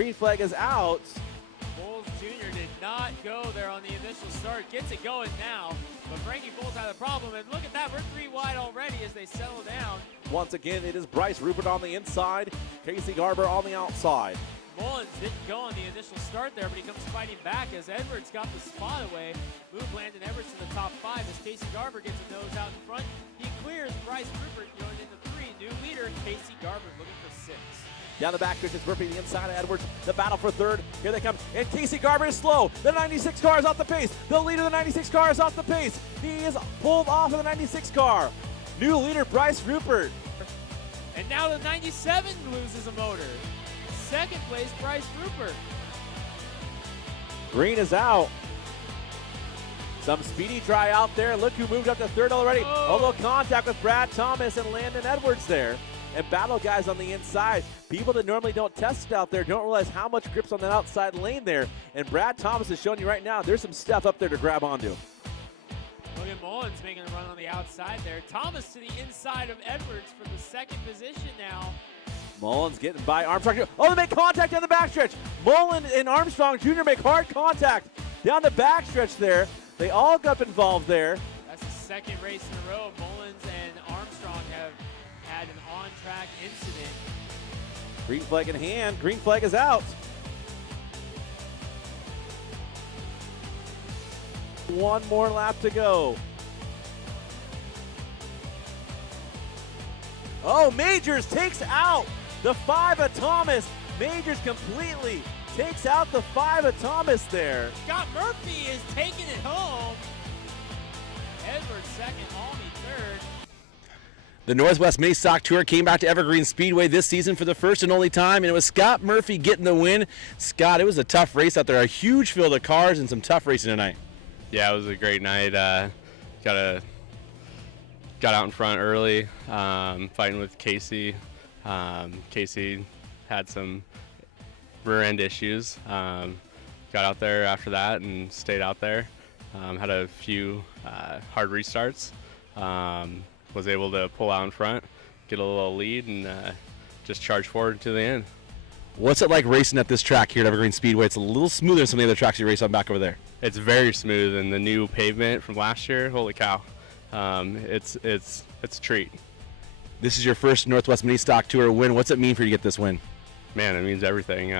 Green flag is out. Bowles Jr. did not go there on the initial start. Gets it going now, but Frankie Bowles had a problem. And look at that, we're 3 wide already as they settle down. Once again, it is Bryce Rupert on the inside, Casey Garber on the outside. Mullins didn't go on the initial start there, but he comes fighting back as Edwards got the spot away. Move Landon Edwards to the top 5 as Casey Garber gets a nose out in front. He clears Bryce Rupert going into 3. New leader, Casey Garber looking for 6. Down the backstretch is Murphy, the inside of Edwards. The battle for third. Here they come. And Casey Garber is slow. The 96 car is off the pace. The leader of the 96 car is off the pace. He is pulled off of the 96 car. New leader, Bryce Rupert. And now the 97 loses a motor. Second place, Bryce Rupert. Green is out. Some speedy try out there. Look who moved up to third already. A little contact with Brad Thomas and Landon Edwards there. And battle guys on the inside. People that normally don't test it out there don't realize how much grip's on that outside lane there. And Brad Thomas is showing you right now, there's some stuff up there to grab onto. Look at Mullins making a run on the outside there. Thomas to the inside of Edwards for the second position now. Mullins getting by Armstrong. Oh, they make contact down the backstretch. Mullins and Armstrong Jr. make hard contact down the backstretch there. They all got involved there. That's the second race in a row. Mullins and Armstrong have had an on-track incident. Green flag in hand. Green flag is out. One more lap to go. Oh, Majors takes out the 5 of Thomas. Majors completely takes out the 5 of Thomas there. Scott Murphy is taking it home. Edwards second, Almy third. The Northwest Mini Stock Tour came back to Evergreen Speedway this season for the first and only time, and it was Scott Murphy getting the win. Scott, it was a tough race out there, a huge field of cars and some tough racing tonight. Yeah, it was a great night. Got out in front early, fighting with Casey. Casey had some rear end issues. Got out there after that and stayed out there. Had a few hard restarts. Was able to pull out in front, get a little lead, and just charge forward to the end. What's it like racing at this track here at Evergreen Speedway? It's a little smoother than some of the other tracks you race on back over there. It's very smooth, and the new pavement from last year, holy cow. It's a treat. This is your first Northwest Mini Stock Tour win. What's it mean for you to get this win? Man, it means everything.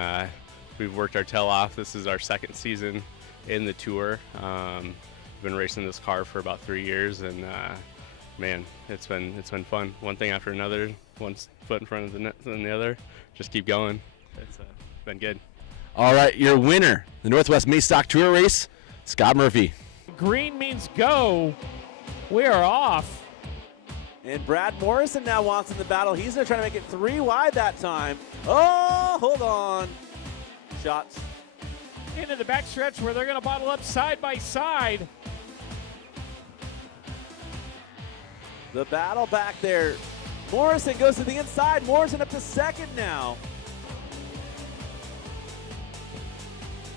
We've worked our tail off. This is our second season in the tour. We've been racing this car for about 3 years, and man, it's been fun. One thing after another, one foot in front of the other. Just keep going. It's been good. All right, your winner, the Northwest Mini Stock Tour race, Scott Murphy. Green means go. We are off. And Brad Morrison now wants in the battle. He's going to try to make it 3 wide that time. Oh, hold on. Shots. Into the backstretch where they're going to bottle up side by side. The battle back there. Morrison goes to the inside. Morrison up to second now.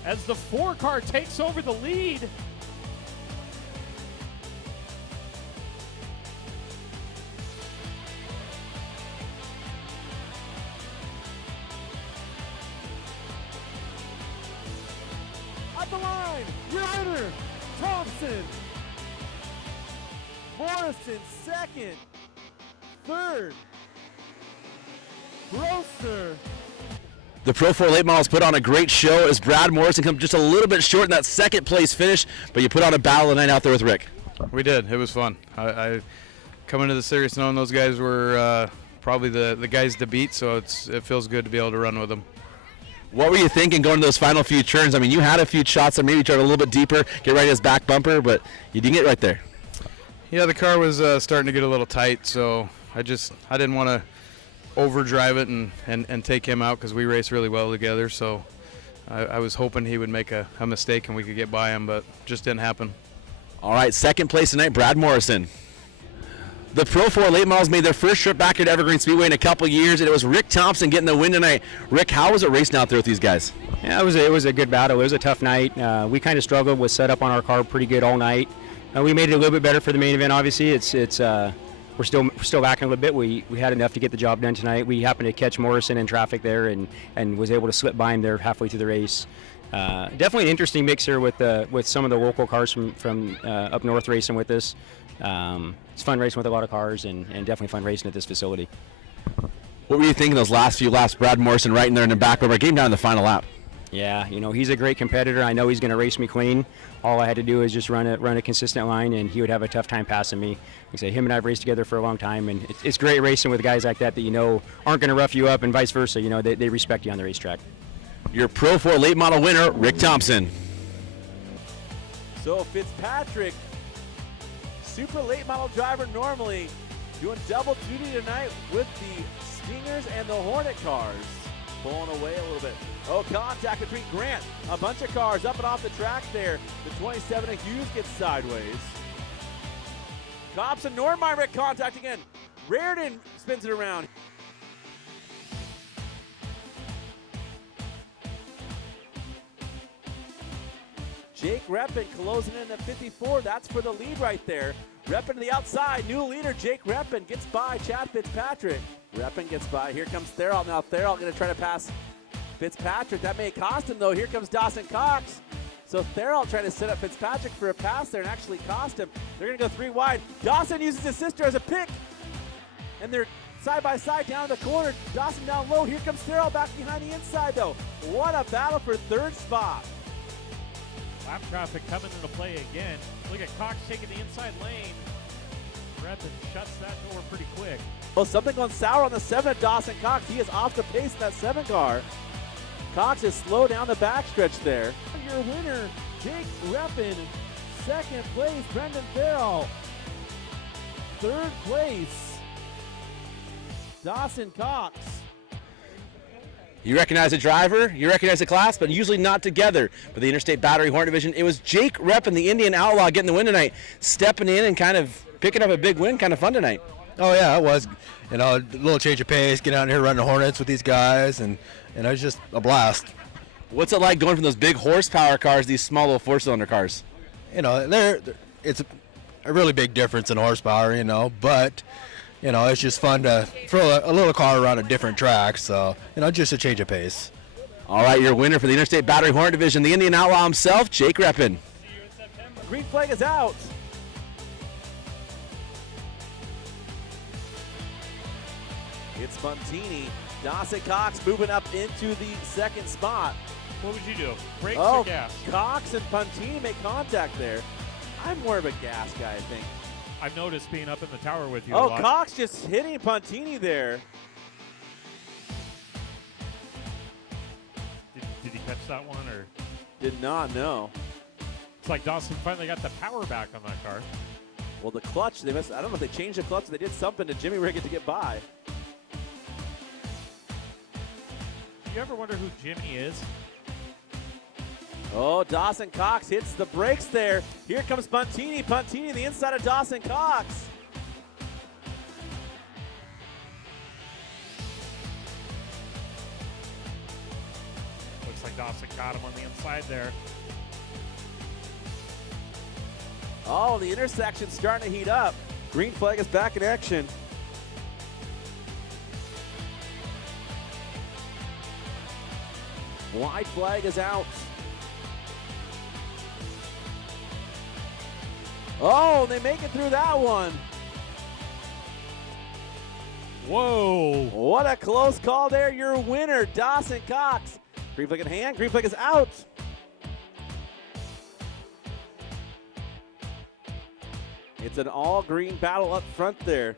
As the 4 car takes over the lead. At the line, your winner, Thompson. Morrison second. Third, Grosser. The Pro 4 late models put on a great show as Brad Morrison comes just a little bit short in that second place finish, but you put on a battle tonight out there with Rick. We did. It was fun. I come into the series knowing those guys were probably the guys to beat, so it feels good to be able to run with them. What were you thinking going to those final few turns? I mean, you had a few shots that maybe tried a little bit deeper, get right at his back bumper, but you didn't get right there. Yeah, the car was starting to get a little tight, so I didn't want to overdrive it and take him out because we race really well together. So I was hoping he would make a mistake and we could get by him, but just didn't happen. All right, second place tonight, Brad Morrison. The Pro 4 late models made their first trip back at Evergreen Speedway in a couple years, and it was Rick Thompson getting the win tonight. Rick, how was it racing out there with these guys? Yeah, it was a good battle. It was a tough night. We kind of struggled with setup on our car pretty good all night. We made it a little bit better for the main event. Obviously, it's we're still backing a little bit. We had enough to get the job done tonight. We happened to catch Morrison in traffic there and was able to slip by him there halfway through the race. Definitely an interesting mix here with some of the local cars from up north racing with us. It's fun racing with a lot of cars and definitely fun racing at this facility. What were you thinking those last few laps? Brad Morrison right in there in the back of our game down in the final lap. Yeah, he's a great competitor. I know he's going to race me clean. All I had to do is just run a consistent line, and he would have a tough time passing me. Like I say, him and I have raced together for a long time, and it's great racing with guys like that aren't going to rough you up, and vice versa. They respect you on the racetrack. Your Pro 4 late model winner, Rick Thompson. So Fitzpatrick, super late model driver normally, doing double duty tonight with the Stingers and the Hornet cars. Pulling away a little bit. Oh, contact between Grant. A bunch of cars up and off the track there. The 27 of Hughes gets sideways. Cops and Normeier contact again. Reardon spins it around. Jake Reppin closing in at 54. That's for the lead right there. Reppin to the outside. New leader, Jake Reppin, gets by Chad Fitzpatrick. Reppin gets by. Here comes Therrell. Now Therrell going to try to pass Fitzpatrick. That may cost him, though. Here comes Dawson Cox. So Therrell trying to set up Fitzpatrick for a pass there and actually cost him. They're going to go 3 wide. Dawson uses his sister as a pick. And they're side by side down in the corner. Dawson down low. Here comes Therrell back behind the inside, though. What a battle for third spot. Lap traffic coming into play again. Look at Cox taking the inside lane. Reppin shuts that door pretty quick. Well, something going sour on the 7 of Dawson Cox. He is off the pace in that 7 car. Cox is slow down the backstretch there. Your winner, Jake Reppin. Second place, Brendan Therrell. Third place, Dawson Cox. You recognize the driver, you recognize the class, but usually not together. But the Interstate Battery Hornet Division, it was Jake Reppin, the Indian Outlaw, getting the win tonight, stepping in and kind of picking up a big win. Kind of fun tonight. Oh yeah, it was. A little change of pace, get out here running the Hornets with these guys, and it was just a blast. What's it like going from those big horsepower cars to these small little 4-cylinder cars? It's a really big difference in horsepower, but it's just fun to throw a little car around a different track, so just a change of pace. All right, your winner for the Interstate Battery Hornet Division, the Indian Outlaw himself, Jake Reppin. Green flag is out. It's Montini. Dawson Cox moving up into the second spot. What would you do? Brakes or gas? Cox and Pontini make contact there. I'm more of a gas guy, I think. I've noticed being up in the tower with you a Oh, lot. Cox just hitting Pontini there. Did he catch that one, or? Did not know. It's like Dawson finally got the power back on that car. Well, the clutch, they missed. I don't know if they changed the clutch. They did something to Jimmy Riggett to get by. Do you ever wonder who Jimmy is? Oh, Dawson Cox hits the brakes there. Here comes Pontini. Pontini, the inside of Dawson Cox. Looks like Dawson got him on the inside there. Oh, the intersection's starting to heat up. Green flag is back in action. White flag is out. Oh, they make it through that one. Whoa. What a close call there. Your winner, Dawson Cox. Green flag in hand. Green flag is out. It's an all-green battle up front there.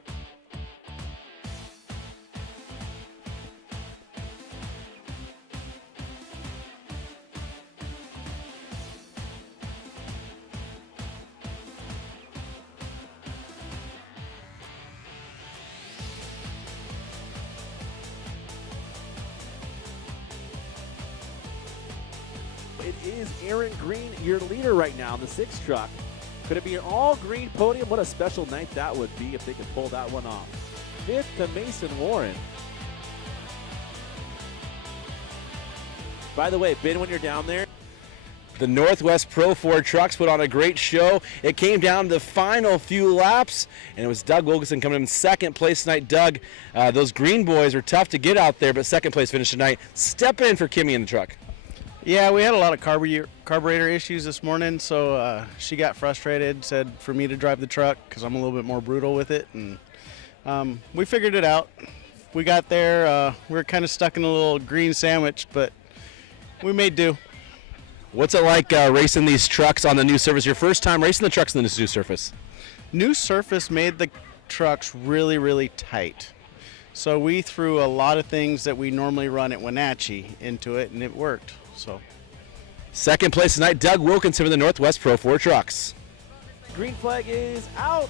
It is Aaron Green, your leader right now in the 6 truck. Could it be an all-green podium? What a special night that would be if they could pull that one off. 5th to Mason Warren. By the way, Ben, when you're down there, The Northwest Pro 4 trucks put on a great show. It came down to the final few laps, and it was Doug Wilkinson coming in second place tonight. Doug, those green boys were tough to get out there, but second place finish tonight. Step in for Kimmy in the truck. Yeah, we had a lot of carburetor issues this morning, so she got frustrated, said for me to drive the truck because I'm a little bit more brutal with it, and we figured it out. We got there, we were kind of stuck in a little green sandwich, but we made do. What's it like racing these trucks on the new surface? Your first time racing the trucks on this new surface? New surface made the trucks really, really tight. So we threw a lot of things that we normally run at Wenatchee into it, and it worked. So, second place tonight, Doug Wilkinson with the Northwest Pro 4 trucks. Green flag is out.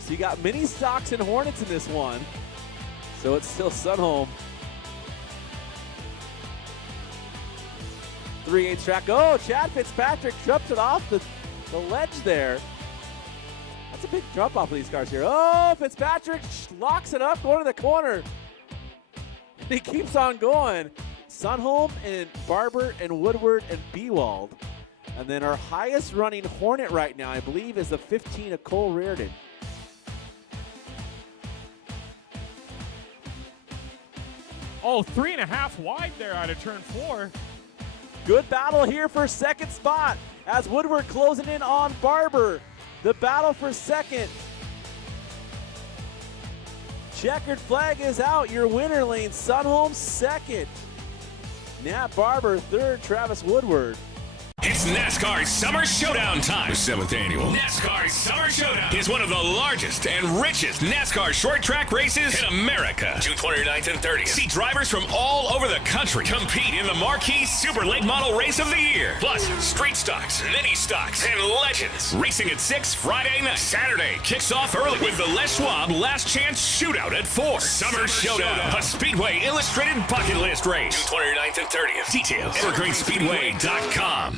So you got mini stocks and Hornets in this one. So it's still Sunholm. 3/8 track. Oh, Chad Fitzpatrick jumps it off the ledge there. That's a big jump off of these cars here. Oh, Fitzpatrick locks it up going to the corner. He keeps on going. Sunholm and Barber and Woodward and Bewald. And then our highest running Hornet right now, I believe, is the 15 of Cole Reardon. Oh, 3.5 wide there out of turn 4. Good battle here for second spot as Woodward closing in on Barber. The battle for second. Checkered flag is out. Your winner lane, Sunholm second. Nat Barber third, Travis Woodward. It's NASCAR Summer Showdown time. The 7th annual NASCAR Summer Showdown is one of the largest and richest NASCAR short track races in America. June 29th and 30th. See drivers from all over the country compete in the marquee Super Late Model Race of the Year. Plus, street stocks, mini stocks, and legends. Racing at 6 Friday night. Saturday kicks off early with the Les Schwab Last Chance Shootout at 4. Summer Showdown, a Speedway Illustrated bucket list race. June 29th and 30th. Details, evergreenspeedway.com.